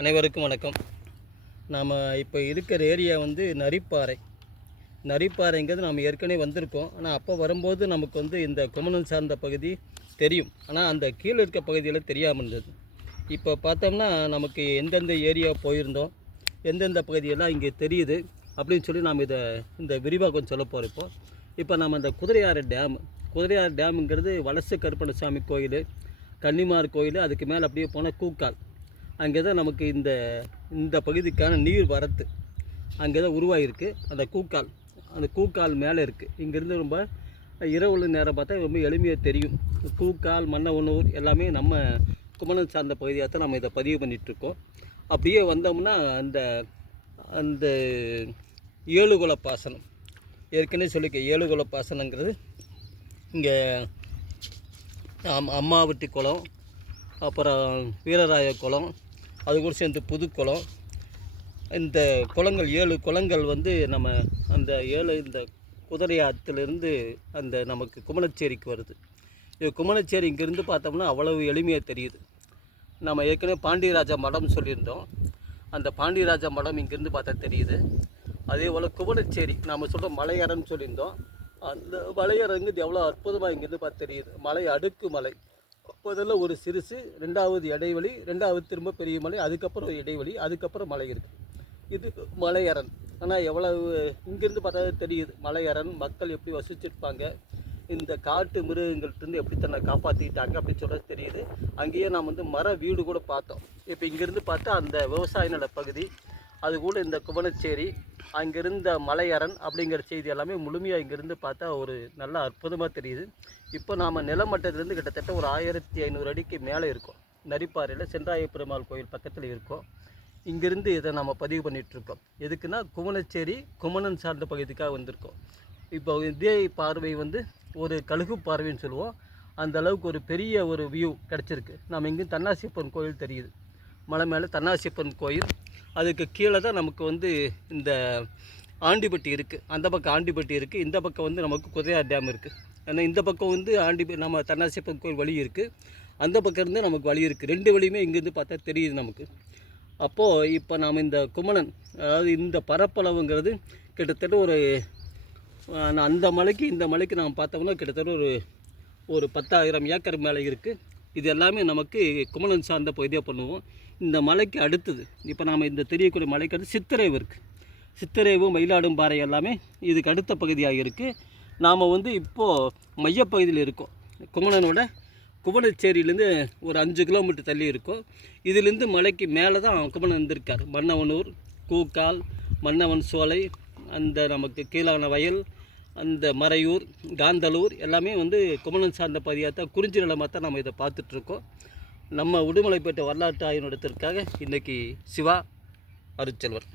அனைவருக்கும் வணக்கம். நாம் இப்போ இருக்கிற ஏரியா வந்து நரிப்பாறை. நரிப்பாறைங்கிறது நாம் ஏற்கனவே வந்திருக்கோம். ஆனால் அப்போ வரும்போது நமக்கு வந்து இந்த குமணன் சார்ந்த பகுதி தெரியும். ஆனால் அந்த கீழே இருக்க பகுதியில் தெரியாமல் இருந்தது. இப்போ பார்த்தோம்னா நமக்கு எந்தெந்த ஏரியா போயிருந்தோம் எந்தெந்த பகுதியெல்லாம் இங்கே தெரியுது அப்படின்னு சொல்லி நாம் இதை இந்த விரிவாக கொஞ்சம் சொல்ல போகிறோம் இப்போ. இப்போ நம்ம இந்த குதிரையாறு டேம் குதிரையாறு டேமுங்கிறது வலசு கருப்பணசாமி கோயில் கன்னிமார் கோயில் அதுக்கு மேலே அப்படியே போனால் கூக்கால். அங்கே தான் நமக்கு இந்த இந்த பகுதிக்கான நீர் வரத்து அங்கே தான் உருவாகிருக்கு அந்த கூக்கால் அந்த கூக்கால் மேலே இருக்குது இங்கேருந்து ரொம்ப இரவுல நேரம் பார்த்தா ரொம்ப எளிமையாக தெரியும். கூக்கால் மன்னவனூர் எல்லாமே நம்ம குமணம் சார்ந்த பகுதியாக தான் நம்ம இதை பதிவு பண்ணிகிட்ருக்கோம் அப்படியே வந்தோம்னா அந்த அந்த ஏழுகுல பாசனம். ஏற்கனவே சொல்லிக்க ஏழுகுல பாசனங்கிறது இங்கே அம் அம்மாவட்டி குளம் அப்புறம் வீரராய குளம் அது கூட சேர்ந்து புது குளம் இந்த குளங்கள் ஏழு குளங்கள் வந்து நம்ம அந்த ஏழு இந்த குதிரை ஆற்றுலேருந்து அந்த நமக்கு குமணச்சேரிக்கு வருது. இது குமணச்சேரி இங்கேருந்து பார்த்தோம்னா அவ்வளவு எளிமையாக தெரியுது. நம்ம ஏற்கனவே பாண்டியராஜா மடம் சொல்லியிருந்தோம். அந்த பாண்டியராஜா மடம் இங்கேருந்து பார்த்தா தெரியுது. அதே போல் குமணச்சேரி நாம் சொல்கிற மலையரம்னு சொல்லியிருந்தோம். அந்த மலையறங்கிறது எவ்வளோ அற்புதமாக இங்கேருந்து பார்த்து தெரியுது. மலை அடுக்கு மலை. முதல்ல ஒரு சிறுசு ரெண்டாவது இடைவெளி ரெண்டாவது திரும்ப பெரிய மலை அதுக்கப்புறம் ஒரு இடைவெளி அதுக்கப்புறம் மலை இருக்குது இது மலையரண் ஆனால் எவ்வளவு இங்கேருந்து பார்த்தா தெரியுது மலையரண் மக்கள் எப்படி வசிச்சிருப்பாங்க இந்த காட்டு மிருகங்கள்கிட்டருந்து எப்படி தன்னை காப்பாற்றிக்கிட்டாங்க அப்படின்னு சொல்கிறது தெரியுது. அங்கேயே நாம் வந்து மர வீடு கூட பார்த்தோம். இப்போ இங்கேருந்து பார்த்தா அந்த விவசாய நில பகுதி அது கூட இந்த குவனச்சேரி அங்கிருந்த மலையரன் அப்படிங்கிற செய்தி எல்லாமே முழுமையாக இங்கேருந்து பார்த்தா ஒரு நல்ல அற்புதமாக தெரியுது. இப்போ நாம் நிலமட்டத்திலேருந்து கிட்டத்தட்ட ஒரு ஆயிரத்தி ஐநூறு அடிக்கு மேலே இருக்கோம். நரிப்பாறையில் சென்றாய பெருமாள் கோயில் பக்கத்தில் இருக்கோம். இங்கேருந்து இதை நம்ம பதிவு பண்ணிகிட்ருக்கோம் எதுக்குன்னா குமணச்சேரி குமணன் சார்ந்த பகுதிக்காக வந்திருக்கோம். இப்போ இதே பார்வை வந்து ஒரு கழுகு பார்வைன்னு சொல்லுவோம். அந்த அளவுக்கு ஒரு பெரிய ஒரு வியூ கிடச்சிருக்கு. நம்ம இங்கே தன்னாசிப்பன் கோயில் தெரியுது. மலை மேலே தன்னாசிப்பன் கோயில் அதுக்கு கீழே தான் நமக்கு வந்து இந்த ஆண்டிப்பட்டி இருக்குது அந்த பக்கம் ஆண்டிப்பட்டி இருக்குது இந்த பக்கம் வந்து நமக்கு குதையார் டேம் இருக்குது ஏன்னா இந்த பக்கம் வந்து ஆண்டி நம்ம தன்னாசிப்பம் கோயில் வழி இருக்குது அந்த பக்கம் இருந்து நமக்கு வழி இருக்குது ரெண்டு வழியுமே இங்கேருந்து பார்த்தா தெரியுது நமக்கு. அப்போது இப்போ நாம் இந்த குமணன் அதாவது இந்த பரப்பளவுங்கிறது கிட்டத்தட்ட ஒரு அந்த மலைக்கு இந்த மலைக்கு நாம் பார்த்தோம்னா கிட்டத்தட்ட ஒரு ஒரு பத்தாயிரம் ஏக்கர் மேலே இருக்குது இது எல்லாமே நமக்கு குமணன் சார்ந்த பகுதியாக பண்ணுவோம். இந்த மலைக்கு அடுத்தது இப்போ நாம் இந்த தெரியக்கூடிய மலைக்கு அடுத்து சித்திரைவு இருக்குது சித்திரைவு மயிலாடும்பாறை எல்லாமே இதுக்கு அடுத்த பகுதியாக இருக்குது நாம் வந்து இப்போது மையப்பகுதியில் இருக்கோம். குமணனோட குமணச்சேரியிலேருந்து ஒரு அஞ்சு கிலோமீட்டர் தள்ளி இருக்கும். இதுலேருந்து மலைக்கு மேலே தான் குமணன் வந்திருக்கார். மன்னவனூர் கூக்கால் மன்னவன் சோலை அந்த நமக்கு கீழான வயல் அந்த மறையூர் காந்தலூர் எல்லாமே வந்து குமணன் சார்ந்த பகுதியாக தான் குறிஞ்சி நிலமாக தான் நம்ம இதை பார்த்துட்ருக்கோம். நம்ம உடுமலைப்பேட்டை வரலாற்று ஆய்வு நடத்திற்காக இன்றைக்கி சிவா அருட்செல்வர்